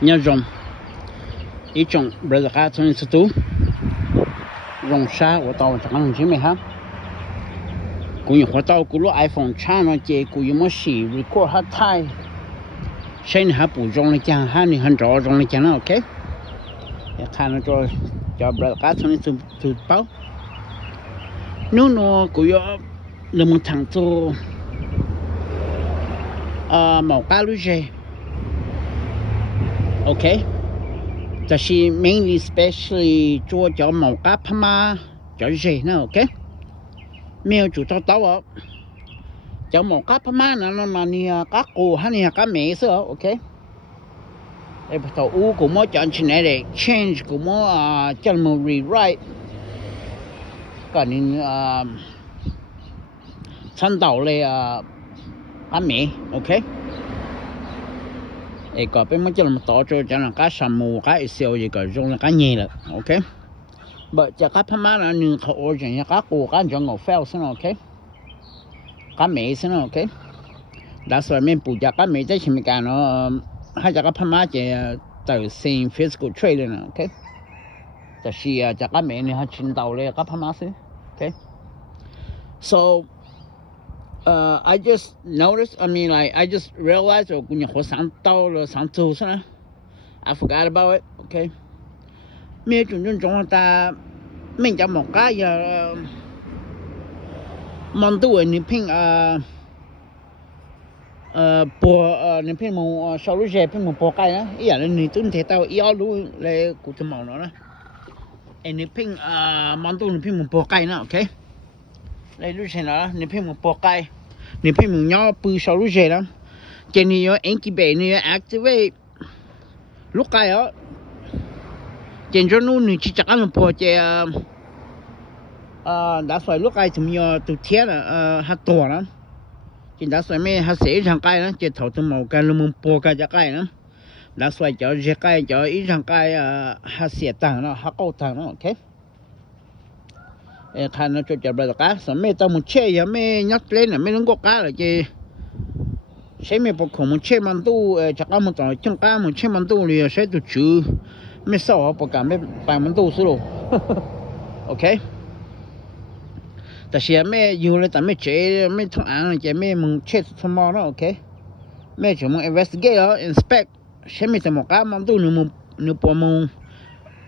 nhớ ý chồng bây giờ cả thôi sẽ tú rong xa của tàu chẳng hạn chứ mày ha cũng như của tàu cũng lúc iPhone cha nó chơi cũng như mất xì record hát thai xem hả bù rong này chẳng ha này hắn rõ rong này chẳng ok ya khai nó cho bây giờ cả thôi sẽ báo nếu nó cũng như là một thằng tu màu cá lúa dê okay แต่是 mainly especially 做叫毛咖帕嘛叫热呢 OK 没有煮到哦叫毛咖帕嘛那你咖锅哈你咖没事 OK 哎不到乌古么讲起来的 change 古么叫么 rewrite 个你参导嘞咖没 OK có bên mấy chỗ làm tỏ cho chẳng là cá sầm mù cá xèo gì cả dùng là cá nhẹ là ok bởi cho cá phá má là như thổ chẳng cá cua cá cho ngọc phèo xem ok cá mẹ xem ok đã rồi mình bù cho cá mẹ tới chừng cả nó hai cho cá phá má chỉ từ same physical trait nè okแต่是cho cá mẹ này hai chín đầu lên cá phá má xí ok so I just noticed, I just realized I forgot about it, okay? Mình chúng ta mình cho một cái món đồ này pin bò này pin một sau lúc dẹp pin một bò cái đó ý là này tôi thấy tao yếu luôn lấy cụ cho màu nó đó này pin món đồ này pin một bò cái nữa, okay? Đây lúc này nó này pin một bò cái này pin một nhỏ bự sau lúc dẹp đó cái này nó incubate này activate lúc cái đó trên cho nó này chỉ chắc ăn một bò cái đã phải lúc cái chúng nó từ thiên là hạt tổ đó trên đã phải mấy hạt sấy thằng cái đó trên thầu từ màu cái nó một bò cái cái đó đã phải cho cái cho ít thằng cái hạt sấy tàng nó hạt câu tàng nó ok khai nó cho bây giờ cá sao mấy tao một chơi giờ mấy nhắc lên là mấy nó có cá là chứ sẽ mấy bộ khủng một chơi mặn tu chắc ăn một tỏi chân cá một chơi mặn tu thì sẽ tụt chữ mấy sao bộ cả mấy bài mặn tu xíu okแต่เสียแม่อยู่เลยแต่ไม่เจไม่ทุกอันเลยเจแม่มึงเช็ดสมองแล้วโอเคแม่จะมึง investigate แล้ว inspect ใช่ไหมแต่หมอกามันตู้หนูปมึง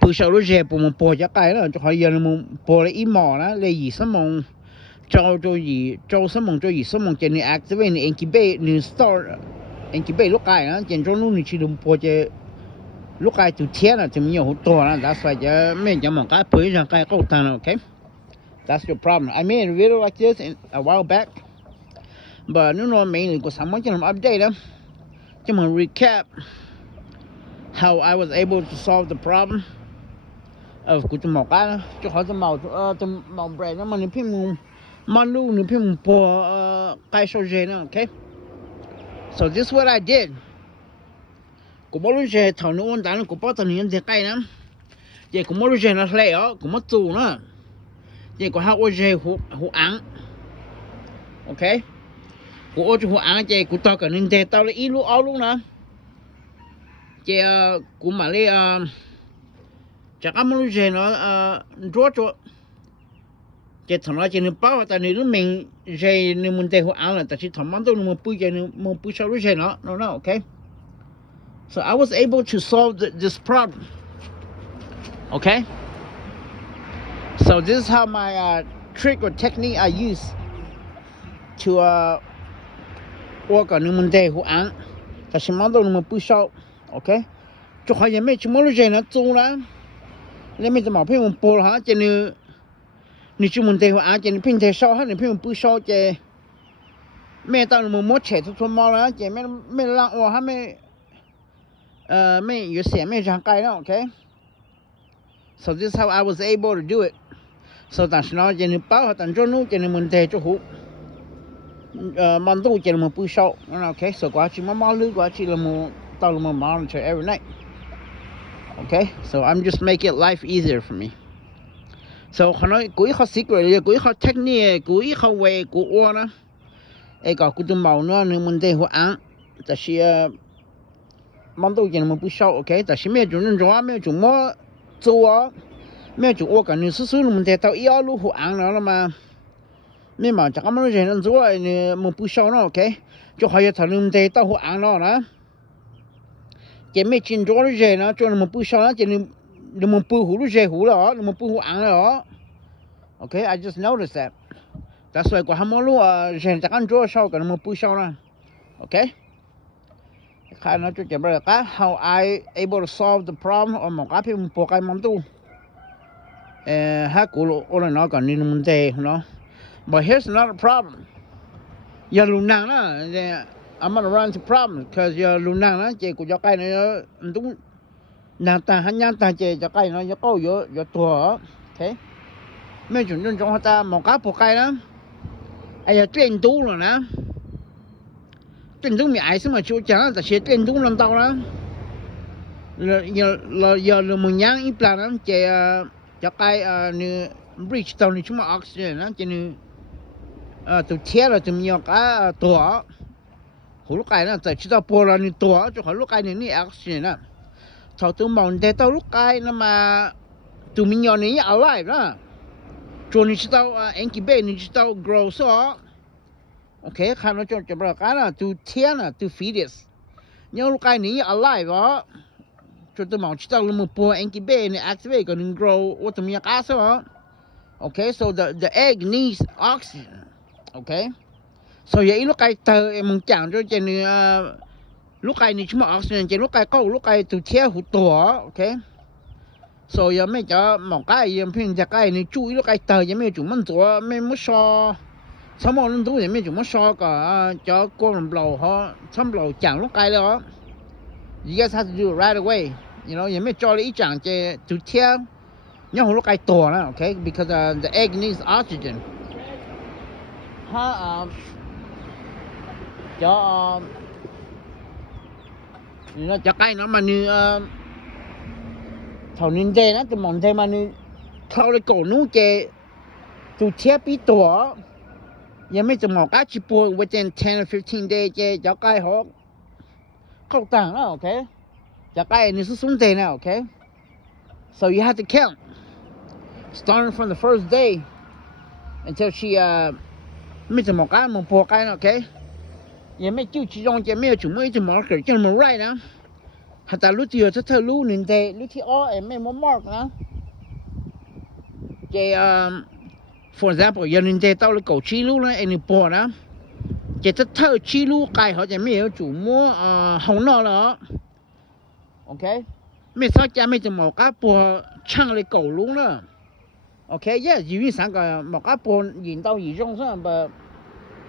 ผู้ชาวรู้เจ็บมึงปวดจะไกลแล้วจะคอยยันมึงปวดเลยอีหมอนะเลยหยีสมองเจ้าสมองจะนี่ activate นี่ incubate นี่ start incubate ลูกไก่นะเจนจนนู้นนี่ชิลุมปวดจะลูกไก่ตัวเทียนจะมีอยู่หัวตัวนะแต่ส่วนจะไม่จะหมอกาปุ๋ยจะไก่ก็ตันโอเคThat's your problem. I made a video like this a while back, but mainly because I'm watching them update them. Just to recap how I was able to solve the problem of cái màu cá cho họ cái màu bread nó mà nó phim món lu nó phim bò cái sầu dê nữa, okay? So this is what I did. Cũng bao lâu rồi thằng nó ôn tán cũng bao thằng những cái cây lắm. Vậy cũng bao lâu rồi nó lẹ ó, cũng mất tù nữa. Vậy có hao dê hũ ăn, ok? Hũ ăn vậy cũng tao cả nên tao lấy ít lúc áo luôn nè. Vậy cũng mà lấy chắc ăn lúc dê nó rót. Vậy thằng nó chỉ nên bao tại nếu mình dê nếu mình tê hũ ăn là tại chỉ thằng mắm tôi mình bui dê mình bui sau lúc dê nó ok? So I was able to solve this problem, okay? So this is how my trick or technique I use to work on những vấn đề của anh. Tại sao mà tôi muốn push out, okay? Cho họ nhận mấy chúng nó chơi nó chung là, lấy mấy tấm màu phim một bộ hả? Cho nên những chúng vấn đề của anh, cho nên phim thế sau hết, nên phim push out cho mấy tao muốn mất trẻ thôi mà là, cho mấy lăng or hả mấy yếu xẻ mấy răng cái đó, okay? So this is how I was able to do it. So that's nó cho nên bao tận cho nó cho nên mình thế cho hú món đồ cho nên mình bự sâu okay so quá chỉ mà lưới quá chỉ là một tao là một monitor every night okay so I'm just make it life easier for me so họ nói cuối họ secret cuối họ technique cuối họ way của ô nó có cái màu nó nên mình thế họ ăn tại vì 忙到见么不少 OK 但是没就人中没就么做啊没就我感觉是那么的到1路好安了嘛没嘛这个么人做呢么不少了 OK 就好像他们的到好安了呢这没进做的人呢就那么不少了这你们不胡了这胡了你们不胡安了 OK I just noticed that that's why 我还没路人这个做少个那么不少了 OK看那就这边个 how I able to solve the problem 我们个พี่มันปกไอ้มันตู้haกูโอละเนาะกันนี่มันเตะเนาะ but here's not a problem อย่าลุนังนะ I'm gonna run into problem because อย่าลุนังนะเจกูจะใกล้เนาะมันต้องนางตาหันยางตาเจจะใกล้เนาะจะเข้าเยอะตัวโอเคไม่จุนจงตามองกะปกไอ้นะไอ้เต้นตู้了นะ电动买什么就讲这些电动人到了要那么样一plan呢这该你 bridge 到你什么 oxygen 呢这你都贴了怎么样啊多หูลูกไก่นะแต่ชิดาโปรานี่ตัวจะขอลูกไก่นี่ oxygen นะถ้าตัวมองแต่ตัวลูกไก่นะมาตัวมิญญาณนี่ alive นะจนนี่ชิดาincubate นี่ชิดา grow ซะOK 看到就不干了就天了就 fetus 你要该你 alive 就都忙知道那么播 incubate and activate 个能 grow 我怎么样干啥 OK so the egg needs oxygen OK so อย่าอีลูกไก่เตอมึงจัง就จะนี่ลูกไก่นี่ชั่ว oxygen จะลูกไก่เข้าลูกไก่ตัวเทียหูตัว OK so อย่าไม่จะหมองไก่ยังเพียงจะไก่นี่จุ้ยลูกไก่เตอยังไม่จุ่มมันตัวไม่มุชอ什么人都也没怎么说个叫个人老哈他们老讲了该了 you guys have to do it right away you know 也没叫了一讲这就天你好了该多了 OK because the egg needs oxygen 它叫你那叫该那么你头年代那就忙在嘛你靠了狗奴这就天比多ยังไม่จะหมอกจิปัว within 10 or 15 days จะใกล้หอกเข้าต่างแล้วโอเคจะใกล้นี่สุดๆนะโอเค so you have to count starting from the first day until she ไม่จะหมอกมันปัวใกล้นะโอเคยังไม่จิ้วจีจงจะไม่จุ่มไม่จะหมอกเกิดจะมันไรนะถ้าแต่รู้ที่เธอรู้หนึ่งเดย์รู้ที่อ้อไม่มอกนะจะfor example 有人在到了狗七路呢你播呢这特七路该好像没有主摸红闹了 OK 没啥家没怎么个播唱了狗路了 OK yes 因为三个么个播引到以上上吧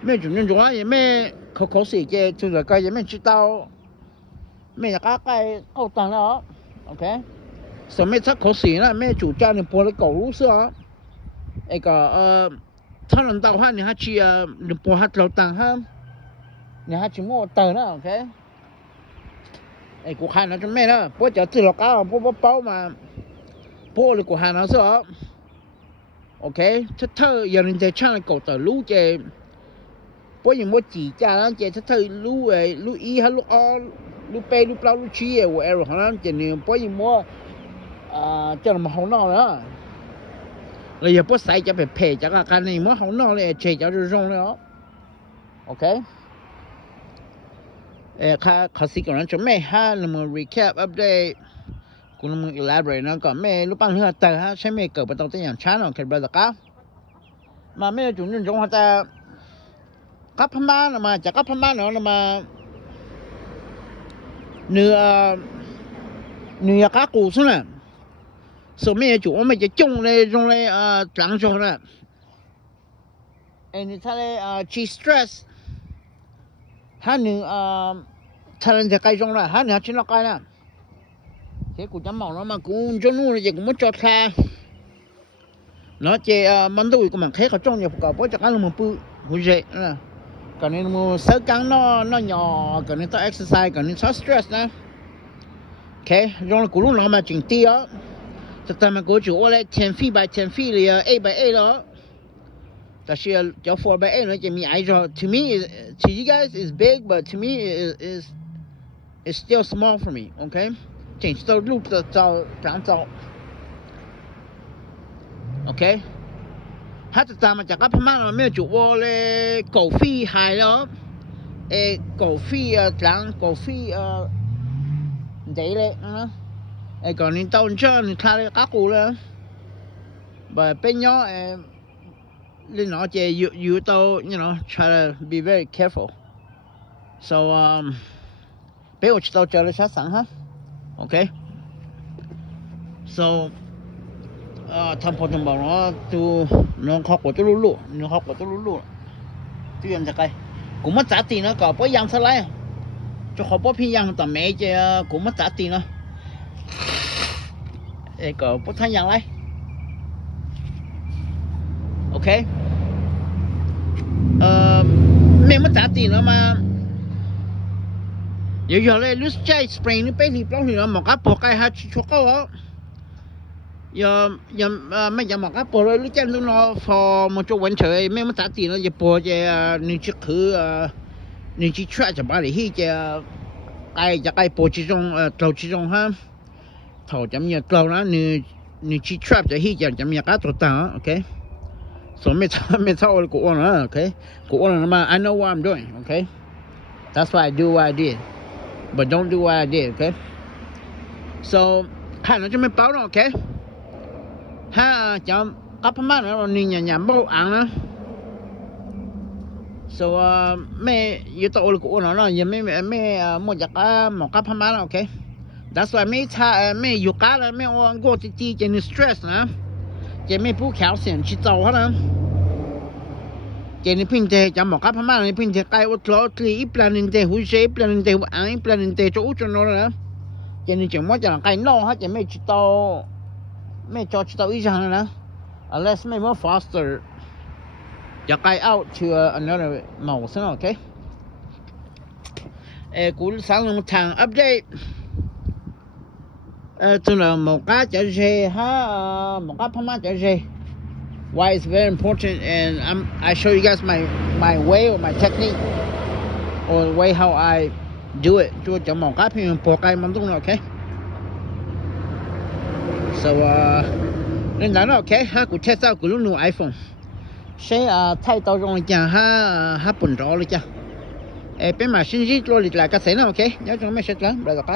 没主人做也没口水这就是个也没知道没个该够当了 OK 什么这口水呢没主家你播了狗路是啊ไอ้ก็ถ้าเรา到哈你还去你播哈เรา当哈你还去摸等呢 OK ไอ้กู看了就没了播叫自老高播包嘛播了กู看了是哦 OK เธอ有人在唱狗的路这播ยังบ่จีจ้าแล้วเจเธอรู้รู้อีฮะรู้ออรู้เปรู้เปล่ารู้ชี้ว่าเออของนั้นเจนี่播ยังบ่เจ้ามาของนอกแล้วเราอย่าพูดใส่จะไปเพจจากการนี้มั่วของนอกเลยเฉยจะรู้เลยอ๋อโอเคข้าสิ่งนั้นจะไม่ให้เรามา recap update กูเรามา elaborate นะก็ไม่รู้ปังเรื่องแต่ฮะใช่ไหมเกิดประตูตัวอย่างช้าหน่อยแค่แบบนั้นก็มาไม่จุดจุดจงเขาจะกับพม่าเรามาจากกับพม่าเรามาเนื้อก้ากูใช่ไหม所以就我们就种嘞长种了，你他嘞去 stress， 他能他能在该种了，他能去哪该了？这古家忙了嘛，古种路也古么叫他，那这蛮多个嘛，开个种也不搞，不就干了么不不热了，可能么手干那鸟，可能做 exercise， 可能做 stress 呢，OK， 用了古路那么紧低啊。แต่มันก็จะว่าเลย10 feet by 10 feet เลย8 by 8แล้วแต่เชื่อจะ4 by 8แล้วจะมีไอ้จอ to me to you guys is big but to me it's still small for me okay 整到路的找长找 okay ถ้าจะตามมาจากพม่าเราไม่จุวอเลยกาแฟหายแล้วกาแฟจังกาแฟเดเลยนะก่อนนี้ตอนเช้านี่ทาเลยกักกูเลยแบบเป็นย่อเล่นหนอเจอยู่ตัว you know try to be very careful so ไปอุดตัวเจอเลยชัดสังฮะ okay so ทำพอจำบอกว่าตัวน้องเขากดตัวลุ่น้องเขากดตัวลุ่ตัวยังจะไกลกูมาจัดตีนะก็เพราะยังสลายจะขอเพราะพี่ยังแต่แม่เจ้ากูมาจัดตีนะก็เพราะท่านยังไรโอเคแม่มาจัดตีนะมา有เลยรู้ใจสปริงนี่ไปรีบร้องนี่นะหมอกระปอกไก่ฮัชชัวก็ยังไม่ยังหมอกระปอกเลยรู้ใจรู้นอพอมันจะวันเฉยแม่มาจัดตีนะจะปอกจะนี่จะคือนี่จะช่วยจะบ้าเลยที่จะไก่ปอกที่ตรงเราที่ตรงฮะถอดจำเนี่ยเรานะนี่จะช่วยจะที่จะมีการตัวต่างโอเคso ไม่เท่ากูอ่อนนะโอเคกูอ่อนนะมา I know what I'm doing okay that's why I do what I did but don't do what I did okay so ข้าเราจะไม่เป้าหรอกโอเคถ้าจะกับพม่าเรานี่อย่าเบาอ่างนะ so ไม่อยู่ตัวกูอ่อนนะยังไม่หมดจากหมอกกับพม่าโอเค that's why ไม่อยู่กันแล้วไม่อ่อนกูตีจะนี่ stress นะจะไม่ผู้แข็งเสียงชิดเจ้าเขานะเจนี่พิงเตจะหมอกกับพม่านี่พิงเตไกลอุตรที่อีปลานินเตหูเชปลานินเตหูอ่างอีปลานินเตจะอุจจาระนะเจนี่จะว่าจะไกลนอกฮะจะไม่ชิดเจ้าไม่จอชิดเจ้าอีจังนะ unless ไม่ more faster จะไกล out to another mouse นะโอเคกูสั่งลงทางอัปเดตตัวเราหมอกกับจะเจฮะหมอกกับพม่าจะเจwhy it's very important and I show you guys my way or my technique or the way how I do it 就จะหมอกกับพี่มันปอกไก่มันตรงนั้นโอเค so เรื่องนั้นโอเคฮะกูเทสเอากูรู้หนู iPhone ใช้ไทยตัวตรงจ้ะฮะปุ่นรอเลยจ้ะเป็นมาชิ้นๆตัวหลีกหลายกระแสนะโอเคเดี๋ยวจะไม่เสร็จแล้วไปต่อไป